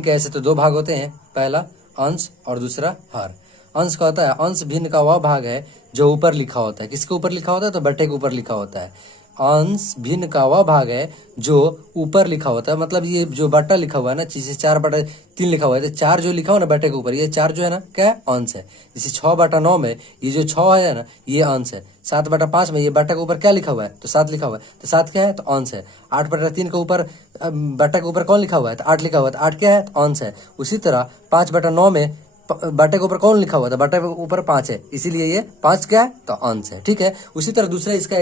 के ऐसे तो दो भाग होते हैं, पहला अंश और दूसरा हर। अंश का होता है, अंश भिन्न का वह भाग है जो ऊपर लिखा होता है। किसके ऊपर लिखा होता है? तो बट्टे के ऊपर लिखा होता है। अंश भिन्न का वह भाग है जो ऊपर लिखा होता है, मतलब ये जो बट्टा लिखा हुआ है ना, जैसे 4/3 लिखा हुआ है, तो 4 जो लिखा हुआ है ना बट्टे के ऊपर, ये 4 जो है ना क्या है? अंश है। जैसे 6/9 में ये जो 6 है ना, ये अंश है। 7/5 में ये बट्टा के ऊपर क्या लिखा हुआ है? तो 7 लिखा हुआ है, तो 7 क्या है? तो अंश है। 8/3 के ऊपर बट्टा के ऊपर कौन लिखा हुआ है? तो 8 लिखा हुआ है, तो 8 क्या है? तो अंश है। उसी तरह 5/9 में बट्टे के ऊपर कौन लिखा हुआ था? बट्टे के ऊपर 5 है, इसीलिए ये 5 क्या है? तो अंश है। ठीक है। उसी तरह दूसरा इसका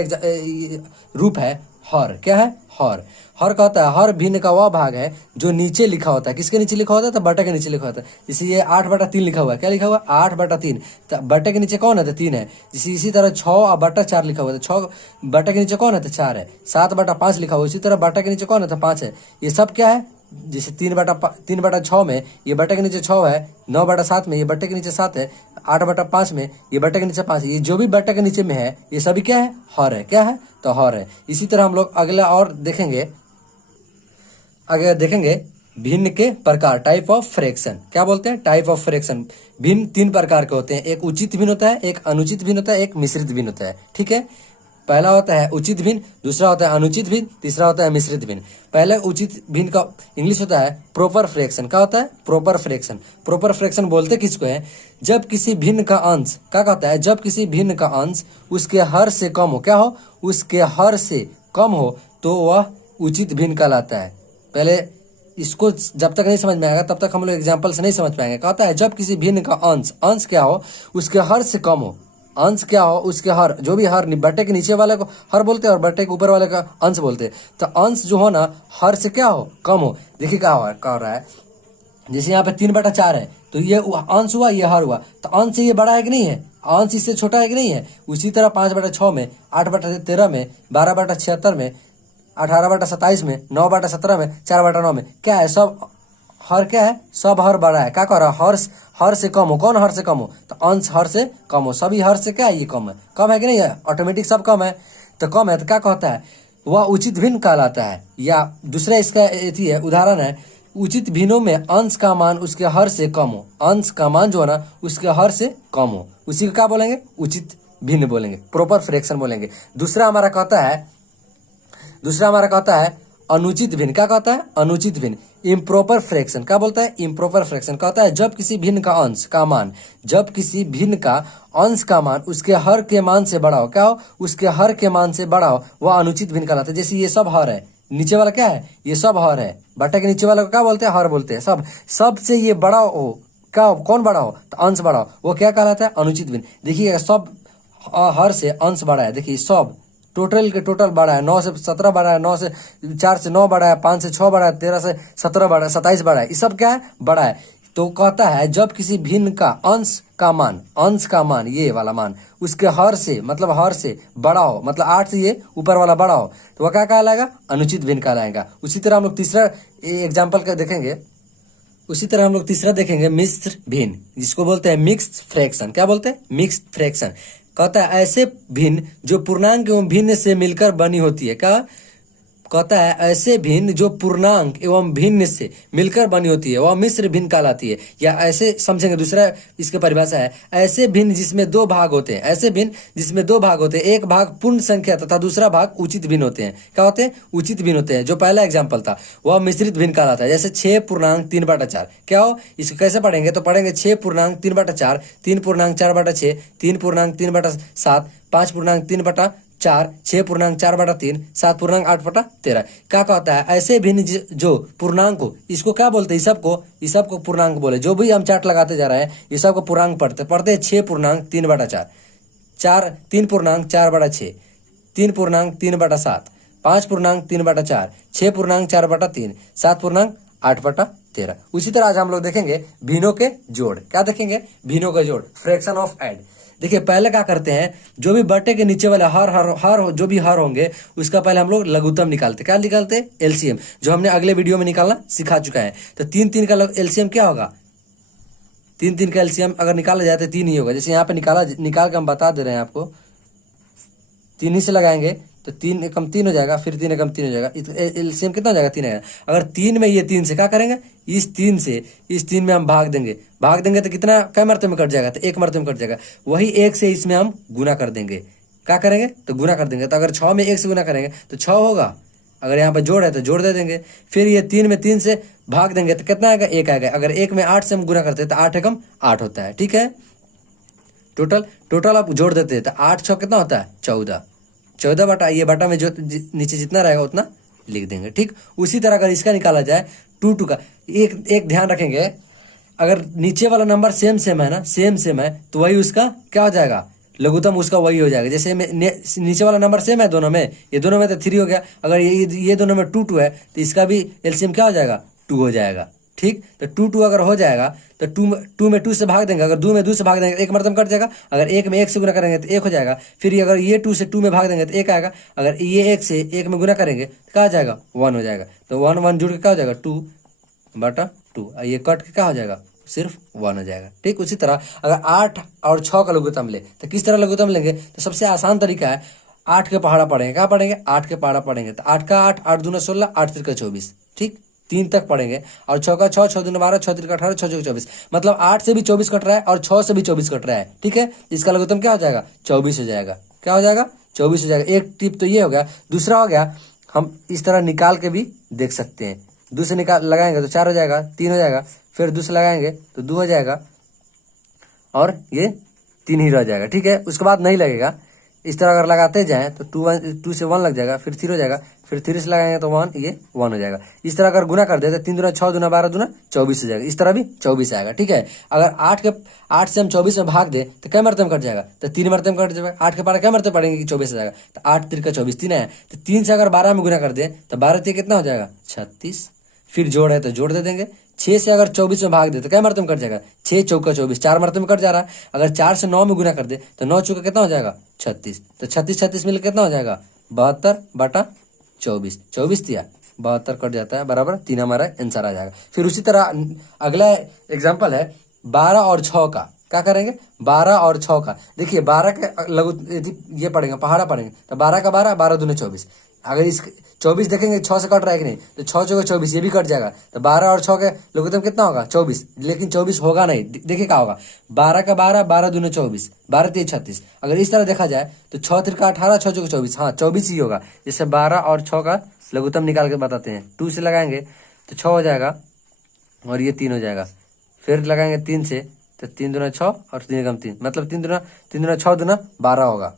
रूप है हर। क्या है? हर। हर कहता है हर भिन्न का वह भाग है जो नीचे लिखा होता है। किसके नीचे लिखा होता है? तो बट्टे के नीचे लिखा होता है। जैसे ये 8/3 लिखा हुआ है, क्या लिखा हुआ है? 8/3। तो बट्टे के नीचे कौन है? तो 3 है। इसी तरह 6/4 लिखा हुआ है, तो 6 बट्टे के नीचे कौन है? तो 4 है। 7/5 लिखा हुआ है, इसी तरह बट्टे के नीचे कौन है? तो 5 है। ये सब क्या है? जैसे 3/6 में ये बट्टे के नीचे 6 है, 9/7 में ये बट्टे के नीचे 7 है, 8/5 में ये बट्टे के नीचे 5 है। ये जो भी बट्टे के नीचे में है ये सभी क्या है? हर है। क्या है? तो हर है। इसी तरह हम लोग अगला और देखेंगे, आगे देखेंगे भिन्न के प्रकार, टाइप ऑफ फ्रैक्शन। क्या बोलते हैं? Type of fraction. भिन्न 3 प्रकार के होते हैं, एक उचित भिन्न होता है, एक अनुचित भिन्न होता है, एक मिश्रित भिन्न होता है। ठीक है। पहला होता है उचित भिन्न, दूसरा होता है अनुचित भिन्न, तीसरा होता है मिश्रित भिन्न। पहले उचित भिन्न का इंग्लिश होता है प्रॉपर फ्रैक्शन। क्या होता है? Proper fraction. प्रॉपर फ्रैक्शन बोलते किसको है? जब किसी भिन्न का अंश, क्या कहता है? जब किसी भिन्न का अंश उसके हर से कम हो, क्या हो? उसके हर से कम हो तो वह उचित भिन्न कहलाता है। पहले इसको जब तक नहीं समझ में आएगा तब तक हम लोग एग्जाम्पल से नहीं समझ पाएंगे। कहता है जब किसी भिन्न का अंश, अंश क्या हो? उसके हर से कम हो। अंश क्या हो? उसके हर, जो भी हर, बट्टे के नीचे वाले को हर बोलते हैं और बट्टे के ऊपर वाले का अंश बोलते हैं। तो अंश जो हो ना, हर से क्या हो? कम हो। देखिए क्या हो रहा है, जैसे यहाँ पे 3/4 है, तो ये अंश हुआ, ये हर हुआ, तो अंश से ये बड़ा है कि नहीं है? अंश इससे छोटा है कि नहीं है? उसी तरह 5/6 में, 8/13 में, 12/76 में, 18/27 में, 9/17 में, 4/9 में क्या है? सब हर क्या है? सब हर बड़ा है। क्या कर रहा है? हर से कम हो। कौन हर से कम हो? तो अंश हर से कम हो। सभी हर से क्या है? ये कम है। कम है कि नहीं है? ऑटोमेटिक सब कम है। तो कम है तो क्या कहता है? वह उचित भिन्न कहलाता है। या दूसरा इसका है उदाहरण है, उचित भिन्नों में अंश का मान उसके हर से कम हो। अंश का मान जो है ना उसके हर से कम हो, उसी को क्या बोलेंगे? उचित भिन्न बोलेंगे, प्रॉपर फ्रैक्शन बोलेंगे। दूसरा हमारा कहता है अनुचित भिन्न। क्या कहता है? अनुचित भिन्न, इम्प्रॉपर फ्रैक्शन। क्या बोलता है? Improper fraction. कहता है जब किसी भिन्न का अंश का मान, जब किसी भिन्न का अंश का मान उसके हर के मान से बड़ा हो। क्या हो? उसके हर के मान से बड़ा हो, वह अनुचित भिन्न कहलाता है। जैसे ये सब हर है, नीचे वाला क्या है? ये सब हर है। बट्टे के नीचे वाला को क्या बोलते हैं? हर बोलते हैं। सब से ये बड़ा हो, क्या कौन बड़ा हो? तो अंश बड़ा हो, वो क्या कहलाता है? अनुचित भिन्न। देखिए सब हर से अंश बड़ा है। देखिए सब टोटल के टोटल बड़ा है, 9 से 17 बड़ा है, 9 से 4 से 9 बड़ा है, 5 से 6 बड़ा है, 13 से 17 बड़ा है, 27 बड़ा है। ये सब क्या है? बड़ा है। तो कहता है जब किसी भिन्न का अंश का मान, ये वाला मान उसके हर से, मतलब हर से बड़ा हो, मतलब 8 से ये ऊपर वाला बड़ा हो, तो वह क्या कहलाएगा? अनुचित भिन्न कहलाएगा। उसी तरह हम लोग तीसरा एग्जाम्पल का देखेंगे। मिश्र भिन्न, जिसको बोलते हैं मिक्स्ड फ्रैक्शन। क्या बोलते हैं? Mixed fraction. कहता है ऐसे भिन्न जो पूर्णांक एवं भिन्न से मिलकर बनी होती है। क्या कहता है? ऐसे भिन्न जो पूर्णांक एवं भिन्न से मिलकर बनी होती है वह मिश्र भिन्न कहलाती है। या ऐसे समझेंगे, दूसरा इसके परिभाषा है ऐसे भिन्न जिसमें 2 भाग होते हैं। ऐसे भिन्न जिसमें 2 भाग होते हैं, एक भाग पूर्ण संख्या तथा दूसरा भाग उचित भिन्न होते हैं। क्या होते हैं? उचित भिन्न होते हैं। जो पहला एग्जाम्पल था वह मिश्रित भिन्न कहलाता है। जैसे 6.3/4। क्या हो? इसको कैसे पढ़ेंगे? तो पढ़ेंगे 6.3/4, 3.4/6, 3.3/7, 5.3/4, 6.4/3, 7.8/13। क्या कहता है? ऐसे भिन्न जो पूर्णांक हो, इसको क्या बोलते हैं? इस सबको पूर्णांक बोले। जो भी हम चार्ट लगाते जा रहे हैं ये सबको पूर्णांक पढ़ते हैं। 6.3/4, 3.4/6, 3.3/7, 5.3/4, 6.4/3, 7.8/13। उसी तरह आज हम लोग देखेंगे भिन्नों के जोड़। क्या देखेंगे? भिन्नों के जोड़, फ्रैक्शन ऑफ ऐड। देखिए पहले क्या करते हैं, जो भी बट्टे के नीचे वाले हर जो भी हर होंगे उसका पहले हम लोग लघुत्तम निकालते। क्या निकालते? एलसीएम, जो हमने अगले वीडियो में निकालना सिखा चुका है। तो 3 का एलसीएम क्या होगा? 3 का एलसीएम अगर निकाला जाए तो 3 ही होगा। जैसे यहाँ पे निकाल के हम बता दे रहे हैं आपको, 3 ही से लगाएंगे तो 3 एकम 3 हो जाएगा, फिर 3 एकम 3 हो जाएगा, एलसीएम कितना हो जाएगा 3 आएगा। अगर 3 में ये 3 से क्या करेंगे, इस 3 से इस 3 में हम भाग देंगे तो कितना क्या मरते में कट जाएगा, तो 1 मरते में कट जाएगा। वही 1 से इसमें हम गुना कर देंगे, क्या करेंगे तो गुना कर देंगे। तो अगर 6 में 1 से गुना करेंगे तो 6 होगा, अगर यहाँ पर जोड़ है तो जोड़ दे देंगे। फिर ये 3 में 3 से भाग देंगे तो कितना आएगा, 1 आएगा। अगर 1 में 8 से हम गुना करते हैं तो 8 एकम 8 होता है, ठीक है। टोटल आप जोड़ देते हैं तो 8 6 कितना होता है 14, 14 बटा ये बटा में जो नीचे जितना रहेगा उतना लिख देंगे, ठीक। उसी तरह अगर इसका निकाला जाए 2 का, एक ध्यान रखेंगे, अगर नीचे वाला नंबर सेम है ना, सेम है तो वही उसका क्या हो जाएगा, लघुत्तम उसका वही हो जाएगा। जैसे नीचे वाला नंबर सेम है दोनों में, ये दोनों में तो 3 हो गया, अगर ये दोनों में 2 है तो इसका भी एलसीएम क्या हो जाएगा 2 हो जाएगा, ठीक। तो 2 अगर हो जाएगा तो 2 में 2 से भाग देंगे, अगर 2 में 2 से भाग देंगे 1 मरतब कट जाएगा। अगर 1 में 1 से गुना करेंगे तो 1 हो जाएगा। फिर अगर ये 2 से 2 में भाग देंगे तो 1 आएगा। अगर ये 1 से 1 में गुना करेंगे तो क्या आ जाएगा 1 हो जाएगा। तो 1 1 जुड़ के क्या हो जाएगा 2 बटा 2, ये कट के क्या हो जाएगा सिर्फ 1 हो जाएगा, ठीक। उसी तरह अगर 8 और 6 का लघुत्तम ले तो किस तरह लघुत्तम लेंगे, तो सबसे आसान तरीका है 8 के पहाड़ा पढ़ेंगे, क्या पढ़ेंगे 8 के पहाड़ा पढ़ेंगे, तो 8 का 8, 8 दूना 16, 8 तिरका 24, ठीक। 3 तक पढ़ेंगे। और 6 का 6, 6 दूना 12, 6 तिरका 18, 6 चौका 24, मतलब 8 से भी 24 कट रहा है और 6 से भी 24 कट रहा है, ठीक है। इसका लघुत्तम क्या हो जाएगा 24 हो जाएगा, क्या हो जाएगा 24 हो जाएगा। एक टिप तो ये हो गया। दूसरा हो गया, हम इस तरह निकाल के भी देख सकते हैं। 2 से निकाल लगाएंगे तो 4 हो जाएगा, 3 हो जाएगा, फिर 2 से लगाएंगे तो 2 हो जाएगा और ये 3 ही रह जाएगा, ठीक है। उसके बाद नहीं लगेगा। इस तरह अगर लगाते जाएं तो 2 से 1 लग जाएगा, फिर 3 हो जाएगा, फिर 3 से लगाएंगे तो 1, ये 1 हो जाएगा। इस तरह अगर गुना कर दे तो 3 दूना 6 दूना 12 दूना 24 हो जाएगा। इस तरह भी 24 आएगा, ठीक है। अगर 8 से हम 24 में भाग दे तो क्या मरतब कट जाएगा, तो 3 मरतब कट जाएगा। 8 के पारा क्या मरतब पड़ेंगे कि 24 हो जाएगा, तो 8 तिरका 24, 3 आया। तो 3 से अगर 12 में गुना कर दे तो 12 3 कितना हो जाएगा 36। फिर जोड़ है तो जोड़ दे देंगे। 6 से अगर 24 में भाग दे तो क्या मरतब कट जाएगा 6 चौका 24, 4 मरतब में कट जा रहा है। अगर 4 से 9 में गुना कर दे तो 9 चौका कितना हो जाएगा 36, तो 36 मिलकर कितना हो जाएगा 72 बटा 24, 24 दिया 72 कट जाता है बराबर 3, हमारा आंसर आ जाएगा। फिर उसी तरह अगला एग्जाम्पल है 12 और 6 का, क्या करेंगे 12 और 6 का। देखिए 12 के लघु ये पढ़ेंगे पहाड़ा पढ़ेंगे तो 12 का 12, 12 दूने 24। अगर इस 24 देखेंगे 6 से कट रहा है कि नहीं, तो 6 चौका 24 ये भी कट जाएगा। तो 12 और 6 के लघुत्तम कितना होगा 24, लेकिन 24 होगा नहीं। देखिए क्या होगा 12 का 12, 12 दूने 24, 12 3 36। अगर इस तरह देखा जाए तो 6 तिरका 18, 6 चौका 24, हाँ 24 ही होगा। जैसे 12 और 6 का लघुत्तम निकाल के बताते हैं। 2 से लगाएंगे तो 6 हो जाएगा और ये 3 हो जाएगा। फिर लगाएंगे 3 से तो 3 दूना 6 और 3 एकम 3, मतलब 3 दूना 6 दूना 12 होगा।